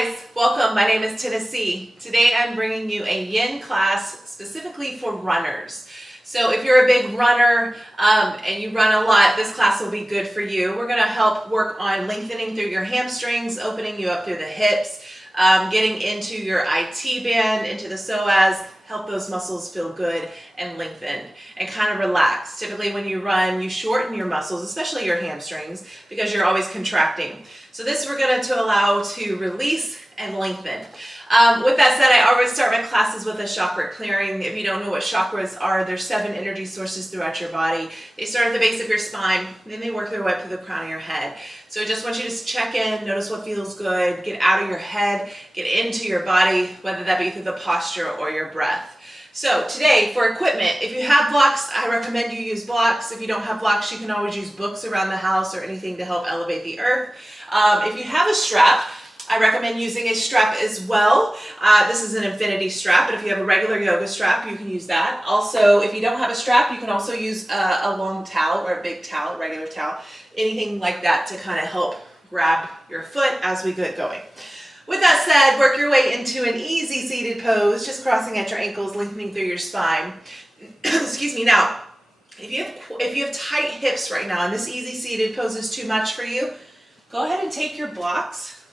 guys, welcome. My name is Tennessee. Today I'm bringing you a yin class specifically for runners. So if you're a big runner and you run a lot, this class will be good for you. We're going to help work on lengthening through your hamstrings, opening you up through the hips, getting into your IT band, into the psoas, help those muscles feel good and lengthen and kind of relax. Typically when you run, you shorten your muscles, especially your hamstrings, because you're always contracting. So this we're going to allow to release and lengthen. With that said, I always start my classes with a chakra clearing. If you don't know what chakras are, there's 7 energy sources throughout your body. They start at the base of your spine, then they work their way up to the crown of your head. So I just want you to check in, notice what feels good, get out of your head, get into your body, whether that be through the posture or your breath. So today for equipment, if you have blocks, I recommend you use blocks. If you don't have blocks, you can always use books around the house or anything to help elevate the earth. If you have a strap, I recommend using a strap as well. This is an infinity strap, but if you have a regular yoga strap, you can use that. Also, if you don't have a strap, you can also use a long towel or a big towel, regular towel, anything like that to kind of help grab your foot as we get going. With that said, work your way into an easy seated pose, just crossing at your ankles, lengthening through your spine. Excuse me. Now, if you have tight hips right now and this easy seated pose is too much for you, go ahead and take your blocks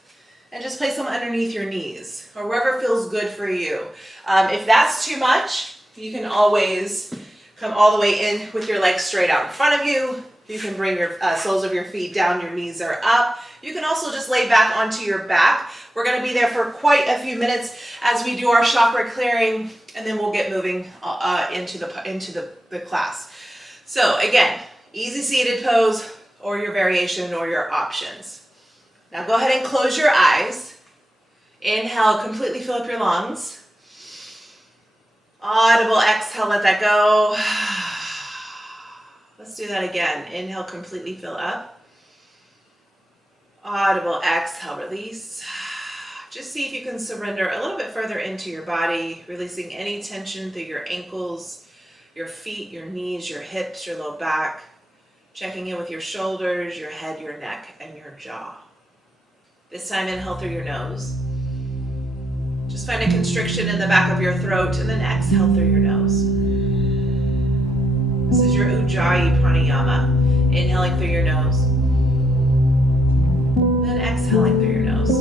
and just place them underneath your knees or wherever feels good for you. If that's too much, you can always come all the way in with your legs straight out in front of you. You can bring your soles of your feet down, your knees are up. You can also just lay back onto your back. We're going to be there for quite a few minutes as we do our chakra clearing, and then we'll get moving into the class. So again, easy seated pose or your variation or your options. Now go ahead and close your eyes. Inhale, completely fill up your lungs. Audible exhale, let that go. Let's do that again. Inhale, completely fill up. Audible exhale, release. Just see if you can surrender a little bit further into your body, releasing any tension through your ankles, your feet, your knees, your hips, your low back. Checking in with your shoulders, your head, your neck, and your jaw. This time inhale through your nose. Just find a constriction in the back of your throat and then exhale through your nose. This is your Ujjayi pranayama. Inhaling through your nose. Then exhaling through your nose.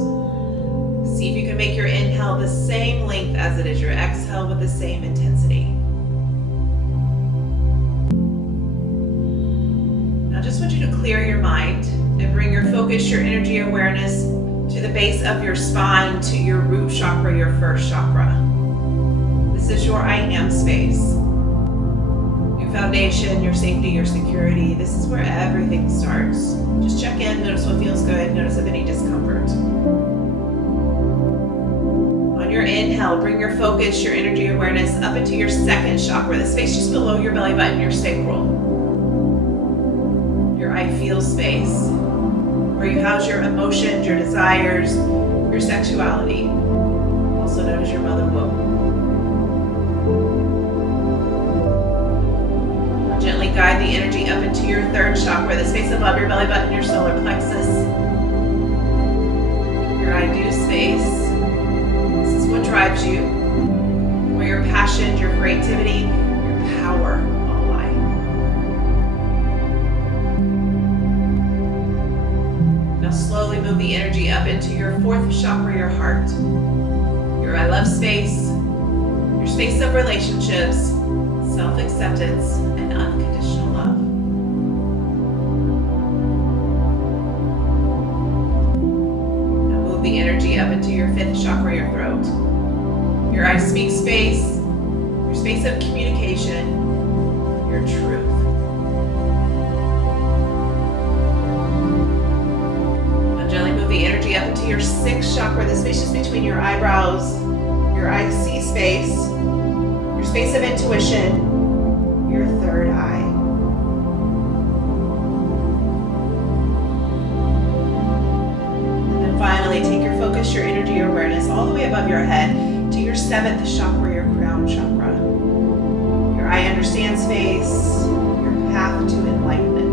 See if you can make your inhale the same length as it is your exhale with the same intensity. Now just want you to clear your mind and bring your focus, your energy awareness to the base of your spine, to your root chakra, your first chakra. This is your I am space. Your foundation, your safety, your security. This is where everything starts. Just check in, notice what feels good, notice if any discomfort. On your inhale, bring your focus, your energy awareness up into your second chakra, the space just below your belly button, your sacral. Your I feel space, where you house your emotions, your desires, your sexuality, also known as your mother womb. Now gently guide the energy up into your third chakra, the space above your belly button, your solar plexus, your I do space. This is what drives you, where your passion, your creativity, your power all lie. Now slowly move the energy up into your fourth chakra, your heart. Your I love space, your space of relationships, self-acceptance, and unconditional love. Now move the energy up into your fifth chakra, your throat. Your I speak space, your space of communication, your truth. The energy up into your sixth chakra, the space just between your eyebrows, your I see space, your space of intuition, your third eye. And then finally, take your focus, your energy, your awareness all the way above your head to your seventh chakra, your crown chakra. Your I understand space, your path to enlightenment.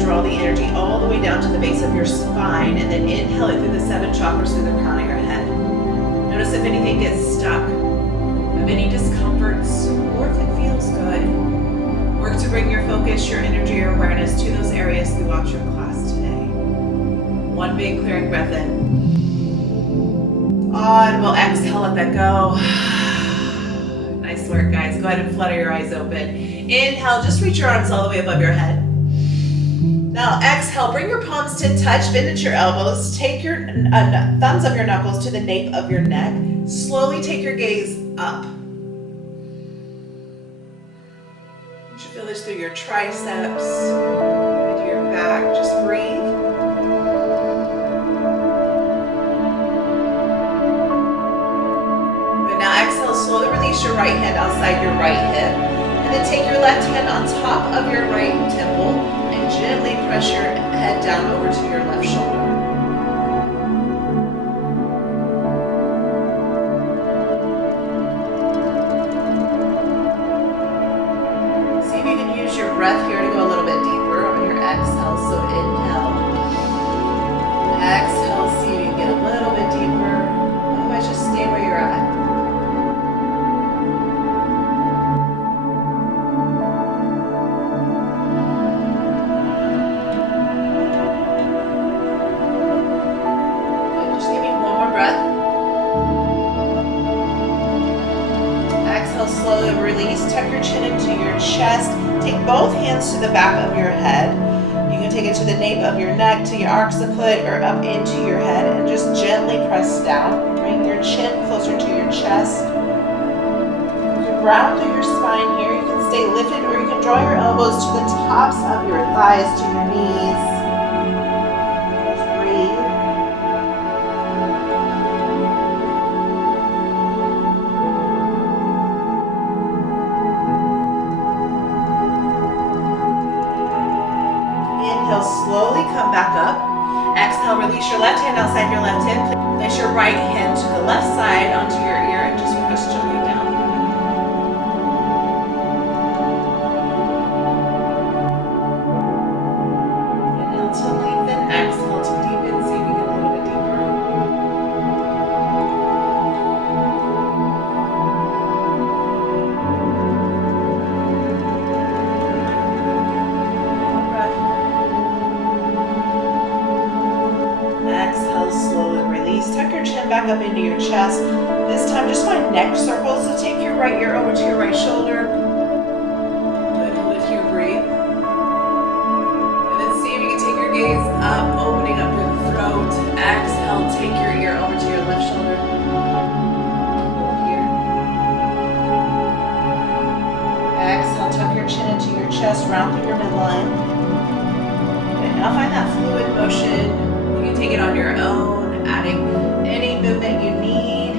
Draw the energy all the way down to the base of your spine, and then inhale it through the 7 chakras through the crown of your head. Notice if anything gets stuck, if any discomforts, or if it feels good. Work to bring your focus, your energy, your awareness to those areas throughout your class today. One big clearing breath in. Audible exhale, let that go. Nice work, guys. Go ahead and flutter your eyes open. Inhale, just reach your arms all the way above your head. Now exhale, bring your palms to touch, bend at your elbows, take your thumbs of your knuckles to the nape of your neck. Slowly take your gaze up. You should feel this through your triceps, into your back. Just breathe. Good. Now exhale, slowly release your right hand outside your right hip. And then take your left hand on top of your right temple and gently press your head down over to your left shoulder. See if you can use your breath here to go a little bit deeper on your exhale. So inhale. Exhale, see if you can get a little bit deeper. Otherwise, just stay where you're at. Tuck your chin into your chest. Take both hands to the back of your head. You can take it to the nape of your neck, to your occiput, or up into your head, and just gently press down. Bring your chin closer to your chest. You can round through your spine here. You can stay lifted, or you can draw your elbows to the tops of your thighs, to your knees. Just breathe. Slowly come back up. Exhale, release your left hand outside your left hip. Place your right hand to the left side onto your ear and just press gently down. Inhale to lengthen, exhale to deepen. See if you get a little bit deeper. Tuck your chin back up into your chest. This time just find neck circles. So take your right ear over to your right shoulder. Good, hold it here, breathe. And then see if you can take your gaze up, opening up through the throat. Exhale, take your ear over to your left shoulder. Hold here. Exhale, tuck your chin into your chest, round through your midline. Okay, now find that fluid motion. You can take it on your own, adding any movement you need.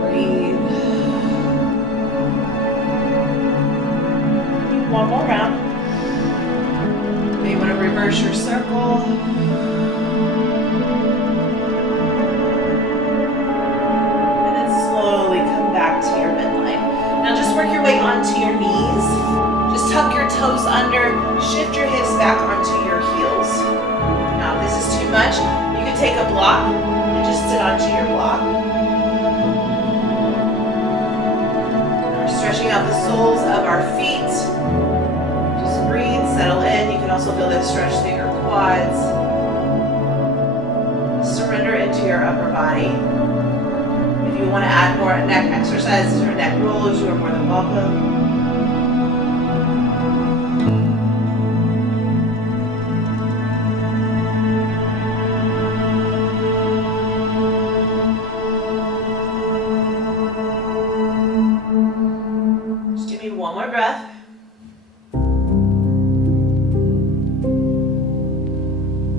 Breathe. One more round. You may want to reverse your circle. And then slowly come back to your midline. Now just work your way onto your knees. Just tuck your toes under, shift your hips back onto your heels. Now if this is too much, you can take a block and just sit onto your block. Now we're stretching out the soles of our feet. Just breathe, settle in. You can also feel this stretch through your quads. Surrender into your upper body. If you want to add more neck exercises or neck rolls, you are more than welcome. One more breath.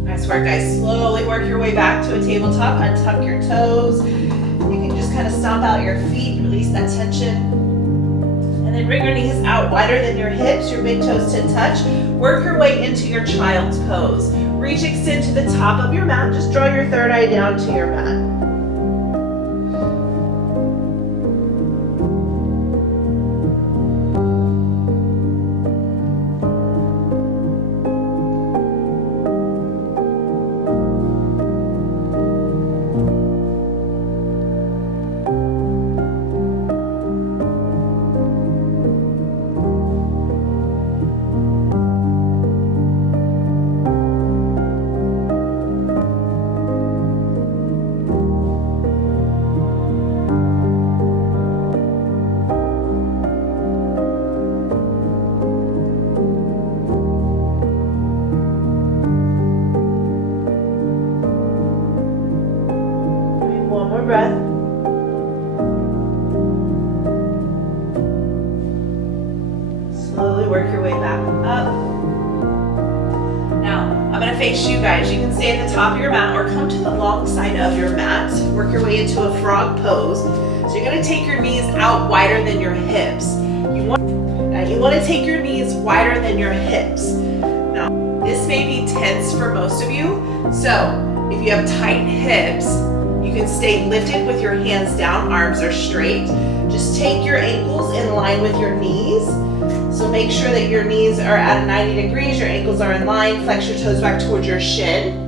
Nice work, guys. Slowly work your way back to a tabletop. Untuck your toes. You can just kind of stomp out your feet, release that tension. And then bring your knees out wider than your hips, your big toes to touch. Work your way into your child's pose. Reach, extend to the top of your mat. Just draw your third eye down to your mat. face you guys. You can stay at the top of your mat or come to the long side of your mat. Work your way into a frog pose. So you're going to take your knees out wider than your hips. You want to take your knees wider than your hips. Now, this may be tense for most of you. So if you have tight hips, you can stay lifted with your hands down, arms are straight. Just take your ankles in line with your knees. So make sure that your knees are at 90 degrees, your ankles are in line, flex your toes back towards your shin.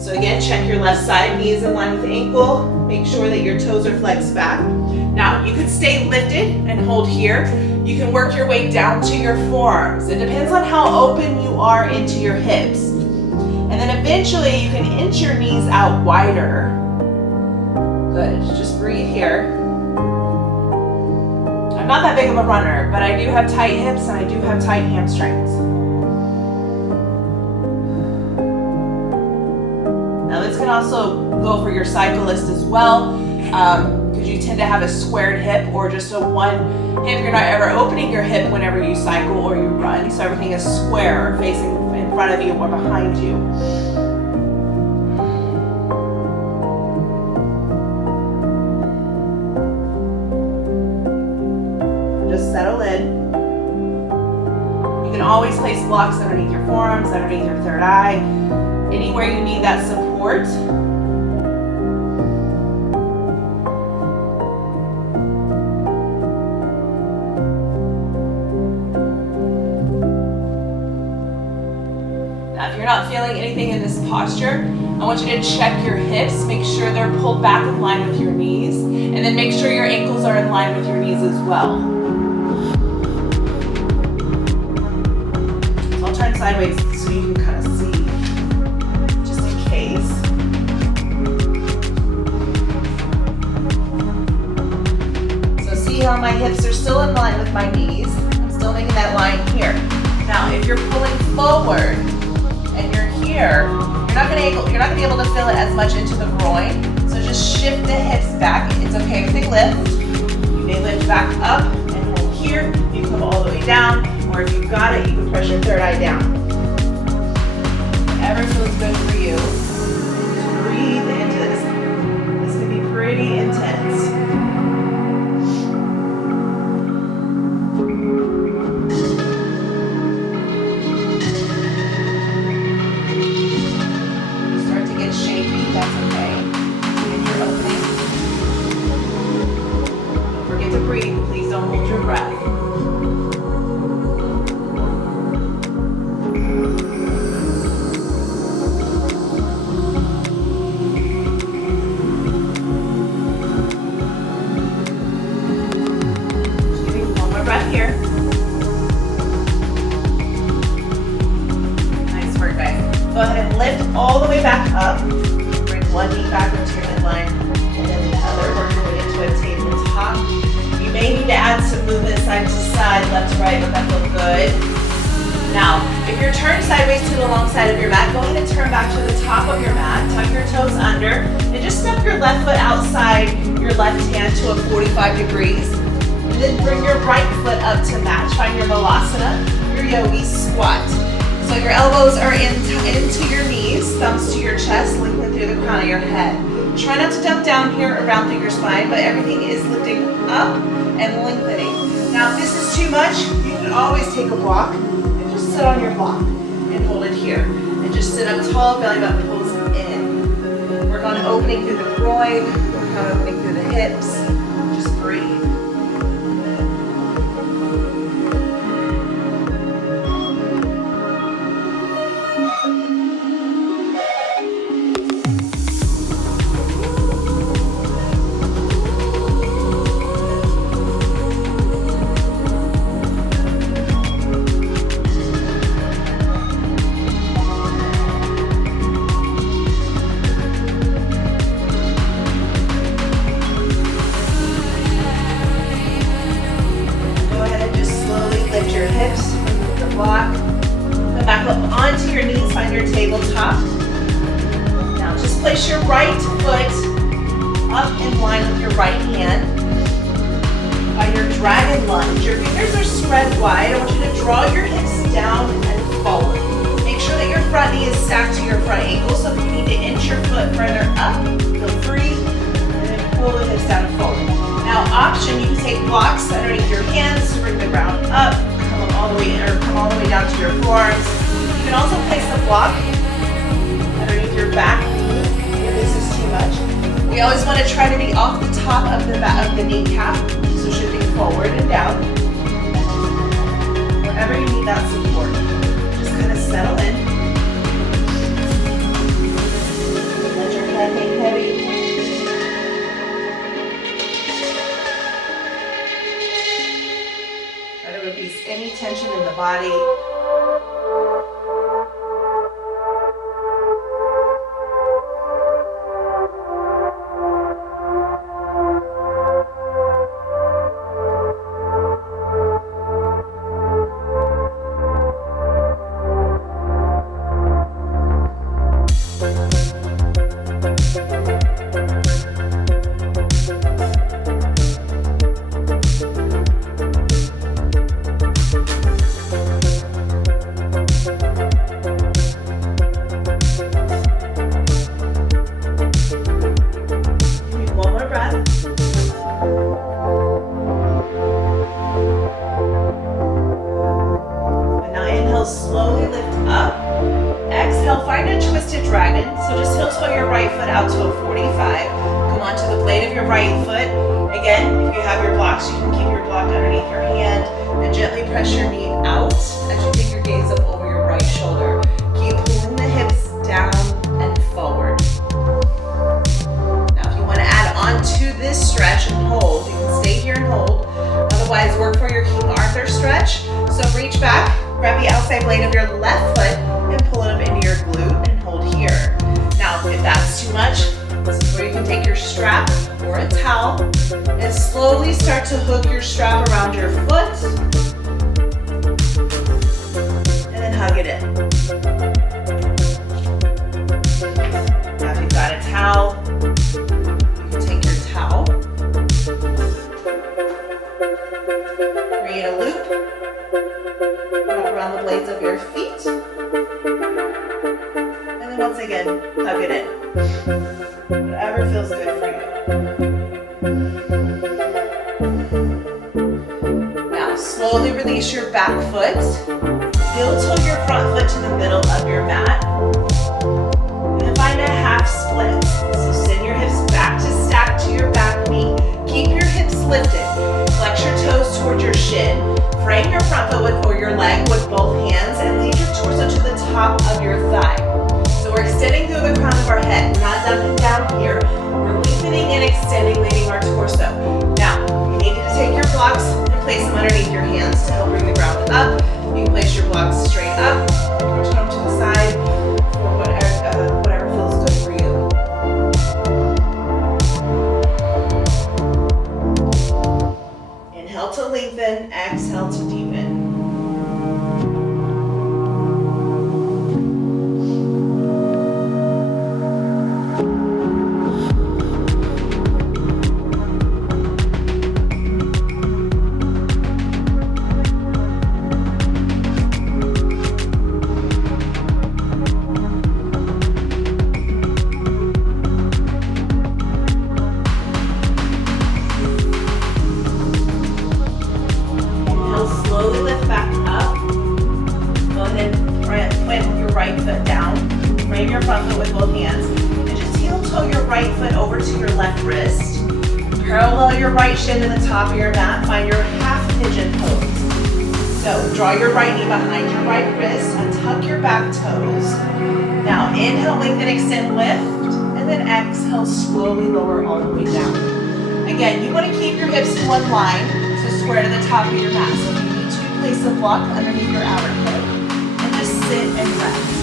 So again, check your left side, knees in line with the ankle. Make sure that your toes are flexed back. Now, you can stay lifted and hold here. You can work your way down to your forearms. It depends on how open you are into your hips. And then eventually you can inch your knees out wider. Good, just breathe here. I'm not that big of a runner, but I do have tight hips and I do have tight hamstrings. Now this can also go for your cyclist as well, because you tend to have a squared hip or just a one hip. You're not ever opening your hip whenever you cycle or you run, so everything is square, facing in front of you or behind you. Settle in. You can always place blocks underneath your forearms, underneath your third eye, anywhere you need that support. Now, if you're not feeling anything in this posture, I want you to check your hips, make sure they're pulled back in line with your knees, and then make sure your ankles are in line with your knees as well. Turn sideways so you can kind of see, just in case. So see how my hips are still in line with my knees. I'm still making that line here. Now, if you're pulling forward and you're here, you're not gonna be able to feel it as much into the groin. So just shift the hips back. It's okay if they lift. You may lift back up and hold here. You come all the way down. Or if you've got it, you can press your third eye down. Whatever feels good for you. Just breathe into this. This can be pretty intense. You start to get shaky, that's okay. Get your opening. Don't forget to breathe. Please don't hold your breath. Go ahead and lift all the way back up. Bring one knee back into your midline and then the other. Work your way into a tabletop. You may need to add some movement side to side, left to right, but that feels good. Now, if you're turned sideways to the long side of your mat, go ahead and turn back to the top of your mat. Tuck your toes under and just step your left foot outside your left hand to a 45 degrees. And then bring your right foot up to match. Find your Malasana, your yogi squat. So your elbows are into your knees, thumbs to your chest, lengthen through the crown of your head. Try not to dump down here around through your spine, but everything is lifting up and lengthening. Now, if this is too much, you can always take a block and just sit on your block and hold it here. And just sit up tall, belly button pulls in. Work on opening through the groin, work on opening through the hips. Just breathe. Tabletop. Now just place your right foot up in line with your right hand. By your dragon lunge, your fingers are spread wide. I want you to draw your hips down and forward. Make sure that your front knee is stacked to your down to your forearms. You can also place a block underneath your back if this is too much. We always want to try to be off the top of the kneecap, so shifting forward and down. Wherever you need that support, just kind of settle in. Let your head hang heavy. Try to release any tension in the body. Slowly lift up. Exhale, find a twisted dragon. So just heel toe your right foot out to a 45. Come onto the blade of your right foot. Again, if you have your blocks, you can keep your block underneath your hand and gently press your knee out as you take your gaze up over your right shoulder. Keep pulling the hips down and forward. Now, if you want to add on to this stretch and hold, you can stay here and hold. Otherwise, work for your King Arthur stretch. So reach back. Grab the outside blade of your left foot and pull it up into your glute and hold here. Now, if that's too much, this is where you can take your strap or a towel and slowly start to hook your strap around your foot and then hug it in. Now, if you've got a towel, you can take your towel, create a loop, around the blades of your feet, and then once again, hug it in. Whatever feels good for you. Now, slowly release your back foot. Heel toe your front foot to the middle of your mat. And then find a half split. So send your hips back to stack to your back knee. Keep your hips lifted. Flex your toes towards your shin. Frame your front foot or your leg with both hands and lead your torso to the top of your thigh. So we're extending through the crown of our head, not dumping down here. We're lengthening and extending, leading our torso. Now, you need to take your blocks and place them underneath your hands to help bring the ground up. You can place your blocks straight up, rotate them to the side for whatever feels good for you. Inhale to lengthen, exhale to deepen. Parallel your right shin to the top of your mat. Find your half pigeon pose. So draw your right knee behind your right wrist. Untuck your back toes. Now inhale, lengthen, extend, lift. And then exhale, slowly lower all the way down. Again, you want to keep your hips in one line. So square to the top of your mat. So if you need to, place a block underneath your outer hip. And just sit and rest.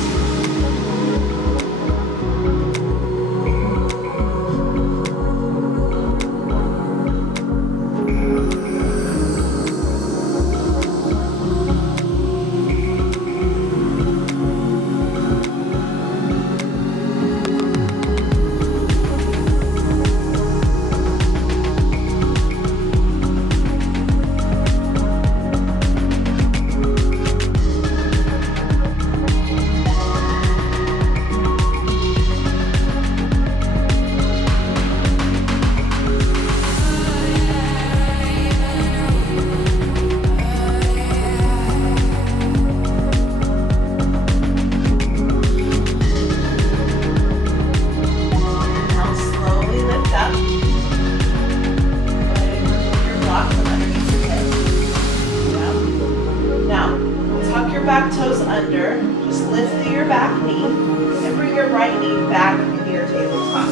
shoulder. Just lift through your back knee and bring your right knee back into your tabletop.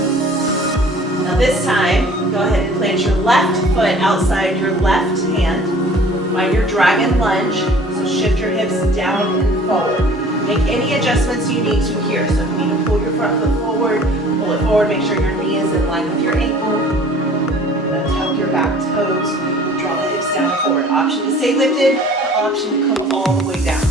Now this time, go ahead and plant your left foot outside your left hand. Find your dragon lunge. So shift your hips down and forward. Make any adjustments you need to here. So if you need to pull your front foot forward, pull it forward. Make sure your knee is in line with your ankle. Tuck your back toes. Draw the hips down and forward. Option to stay lifted. Option to come all the way down.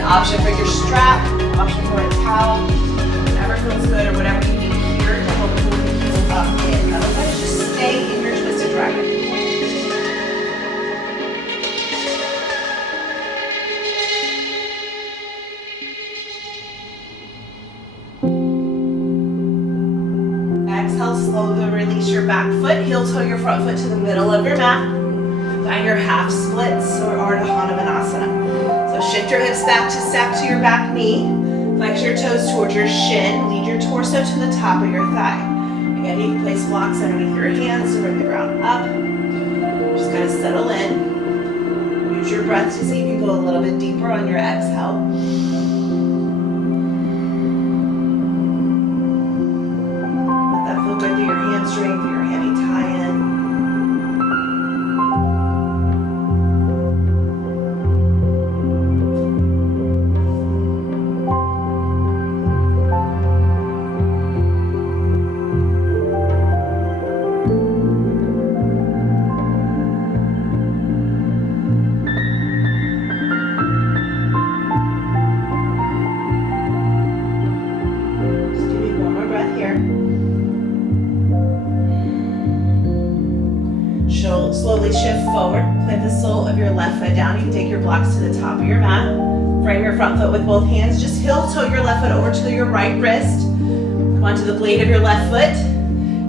Option for your strap, option for a towel, whatever feels good or whatever you need here to help pull the heels up in. Otherwise, just stay in your twisted dragon. Exhale, slowly release your back foot, heel toe your front foot to the middle of your mat. Find your half splits or Ardha Hanumanasana. So shift your hips back to stack to your back knee. Flex your toes towards your shin. Lead your torso to the top of your thigh. Again, you can place blocks underneath your hands to bring the ground up. Just kind of settle in. Use your breath to see if you can go a little bit deeper on your exhale. Let that feel good through your hamstring, through your hammy tie-in. Slowly shift forward. Plant the sole of your left foot down. You can take your blocks to the top of your mat. Frame your front foot with both hands. Just heel toe your left foot over to your right wrist. Come onto the blade of your left foot.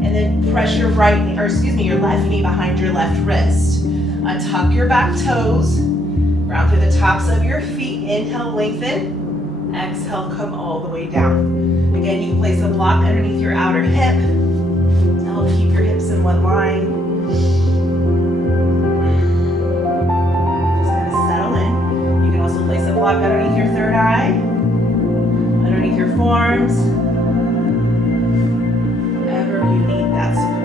And then press your your left knee behind your left wrist. Untuck your back toes. Ground through the tops of your feet. Inhale, lengthen. Exhale, come all the way down. Again, you can place a block underneath your outer hip to help keep your hips in one line. Place a block underneath your third eye, underneath your forearms, wherever you need that support.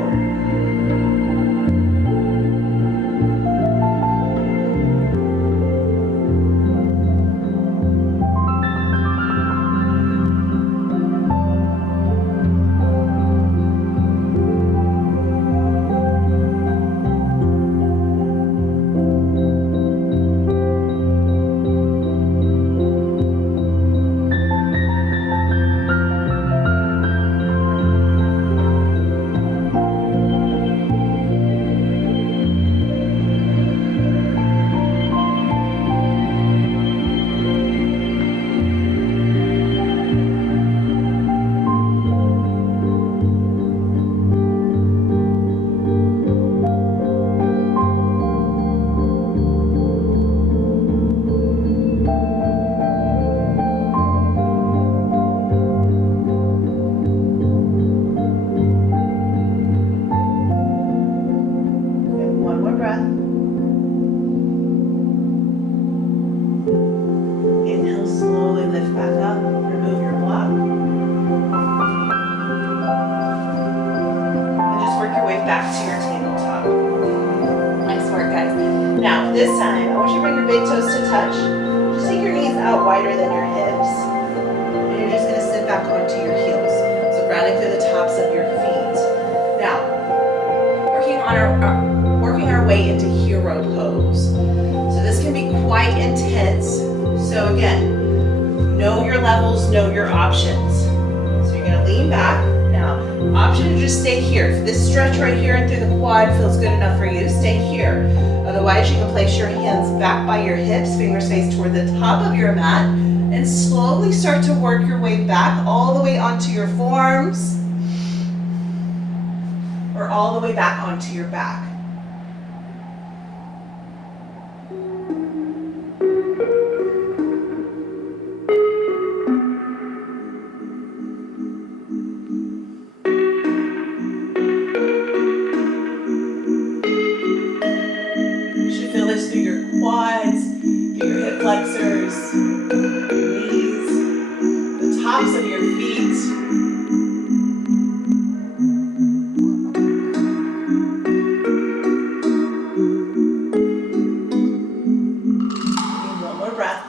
back to your tabletop. This time, I want you to bring your big toes to touch. Just take your knees out wider than your hips. And you're just going to sit back onto your heels. So grounding through the tops of your feet. Now, working our way into hero pose. So this can be quite intense. So again, know your levels, know your options. So you're going to lean back. Now, option to just stay here. If this stretch right here and through the quad feels good enough for you, stay here. Otherwise, you can place your hands back by your hips, fingers face toward the top of your mat, and slowly start to work your way back all the way onto your forearms, or all the way back onto your back. Through your quads, through your hip flexors, your knees, the tops of your feet. And one more breath.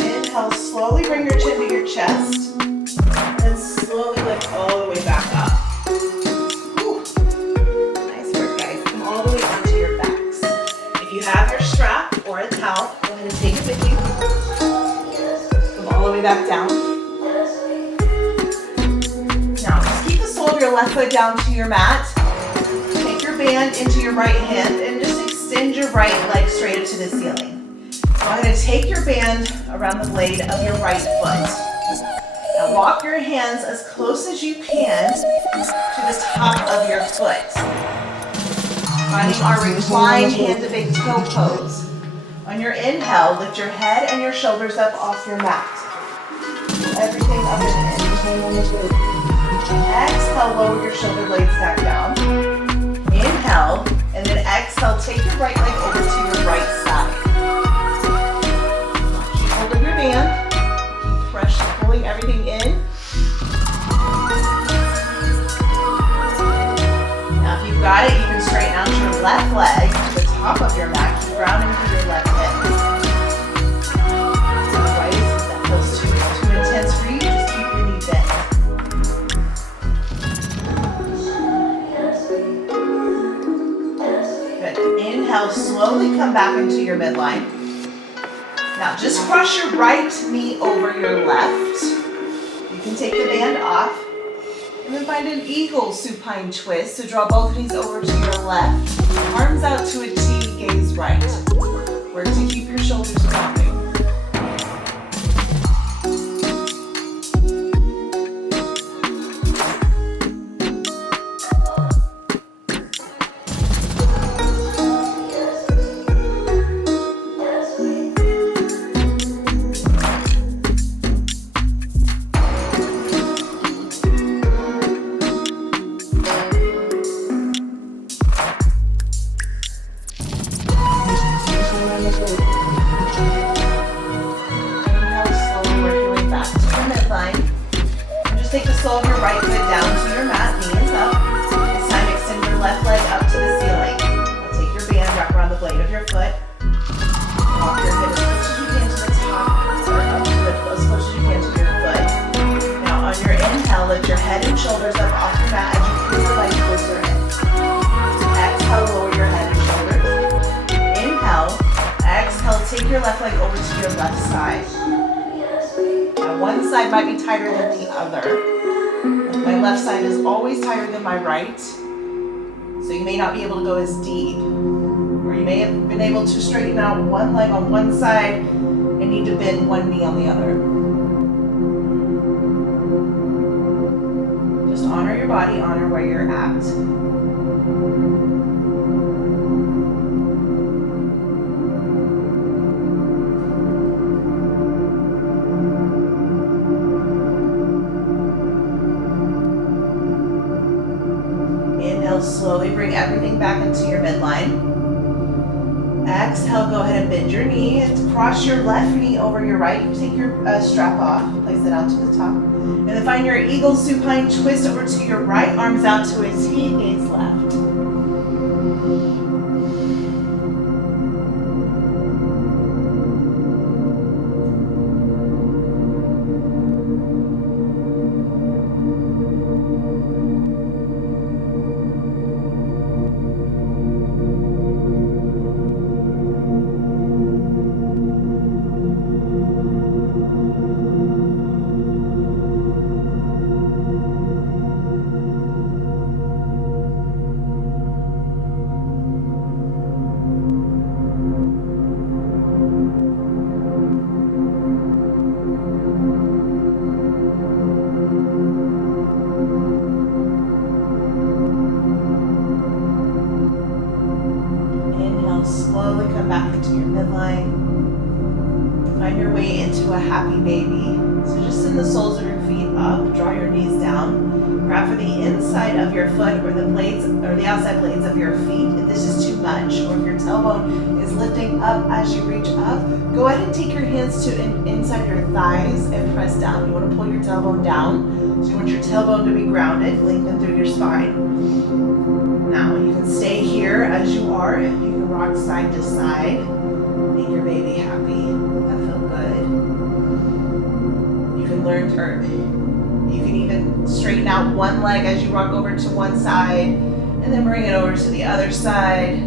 Inhale, slowly bring your chin to your chest, and slowly lift all the way back up. Have your strap or a towel, go ahead and take it with you. Come all the way back down. Now, just keep the sole of your left foot down to your mat. Take your band into your right hand and just extend your right leg straight up to the ceiling. Go ahead and take your band around the blade of your right foot. Now walk your hands as close as you can to the top of your foot. Finding our reclined hand to big toe pose. On your inhale, lift your head and your shoulders up off your mat. Everything up and in. Exhale, lower your shoulder blades back down. Inhale, and then exhale, take your right leg over to your right side. Keep hold of your band. Keep pressure, pulling everything in. Now if you've got it, you can straighten out your left leg to the top of your mat. Keep grounding through your left hip. Otherwise, if that feels too intense for you, just keep your knee bent. Good. Inhale, slowly come back into your midline. Now just cross your right knee over your left. You can take the band off. And then find an eagle supine twist. So draw both knees over to your left. Arms out to a T, gaze right. Work to keep your shoulders dropping. Take your left leg over to your left side. Now one side might be tighter than the other. My left side is always tighter than my right, so you may not be able to go as deep. Or you may have been able to straighten out one leg on one side and need to bend one knee on the other. Just honor your body, honor where you're at. Slowly bring everything back into your midline. Exhale, go ahead and bend your knee and cross your left knee over your right. Take your strap off, place it out to the top. And then find your eagle supine twist over to your right, arms out to a T, gaze left. Slowly come back into your midline. Find your way into a happy baby. So just send the soles of your feet up, draw your knees down. Grab for the inside of your foot or the blades or the outside blades of your feet. If this is too much, or if your tailbone is lifting up as you reach up, go ahead and take your hands to inside your thighs and press down. You want to pull your tailbone down. So you want your tailbone to be grounded, lengthen through your spine. Now you can stay here as you are. You can rock side to side. Make your baby happy. That feel good. You can learn to, you can even straighten out one leg as you rock over to one side and then bring it over to the other side.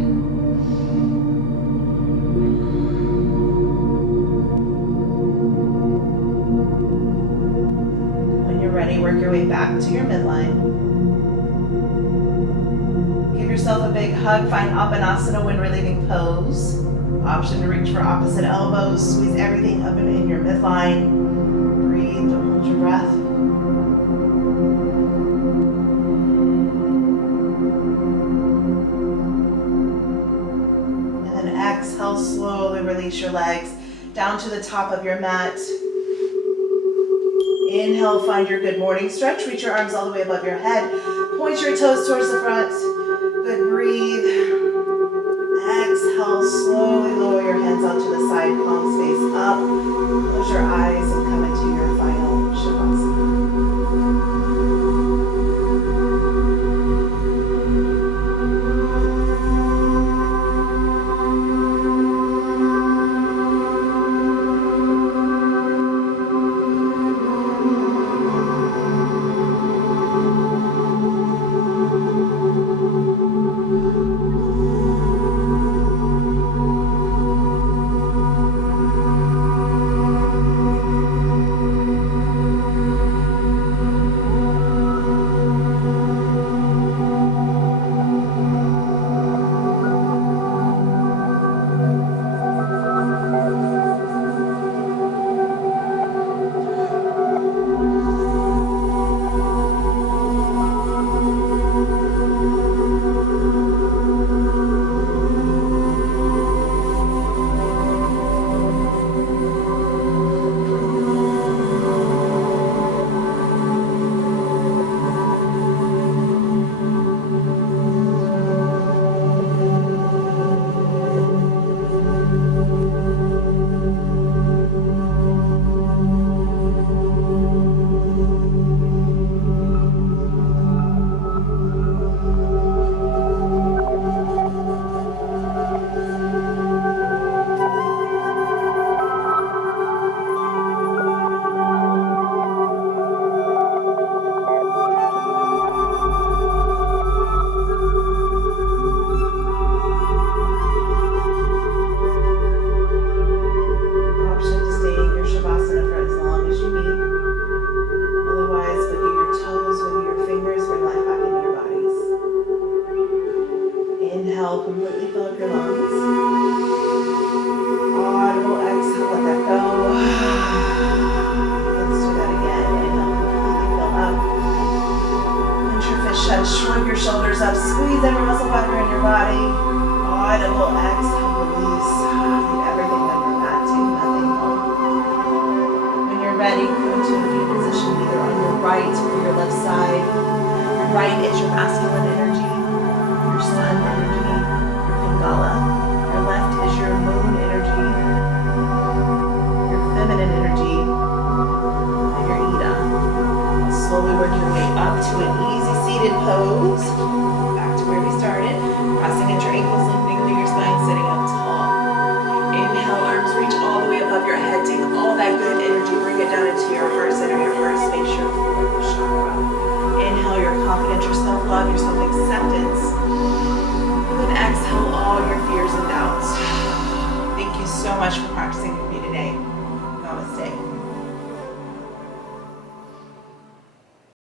When you're ready, work your way back to your midline. Give yourself a big hug. Find Appanasana when relieving pose. Option to reach for opposite elbows. Squeeze everything up and in your midline. Breathe, don't hold your breath. And then exhale, slowly release your legs down to the top of your mat. Inhale, find your good morning stretch. Reach your arms all the way above your head. Point your toes towards the front. Good, breathe. Exhale, slowly lower your hands out to the side, palms face up. Close your eyes and come into your final Shavasana. Shrug your shoulders up, squeeze every muscle fiber in your body. Audible exhale, release. Leave everything on your mat, take nothing home. When you're ready, come into a fetal position either on your right or your left side. Your right is your masculine energy, your sun energy, your Pingala. Your left is your moon energy, your feminine energy, and your Ida. Slowly work your way up to an easy seated pose. Back to where we started. Crossing at your ankles, lengthening through your spine, sitting up tall. Inhale, arms reach all the way above your head. Take all that good energy, bring it down into your heart center, your heart space, your fourth chakra. Inhale your confidence, your self-love, your self-acceptance.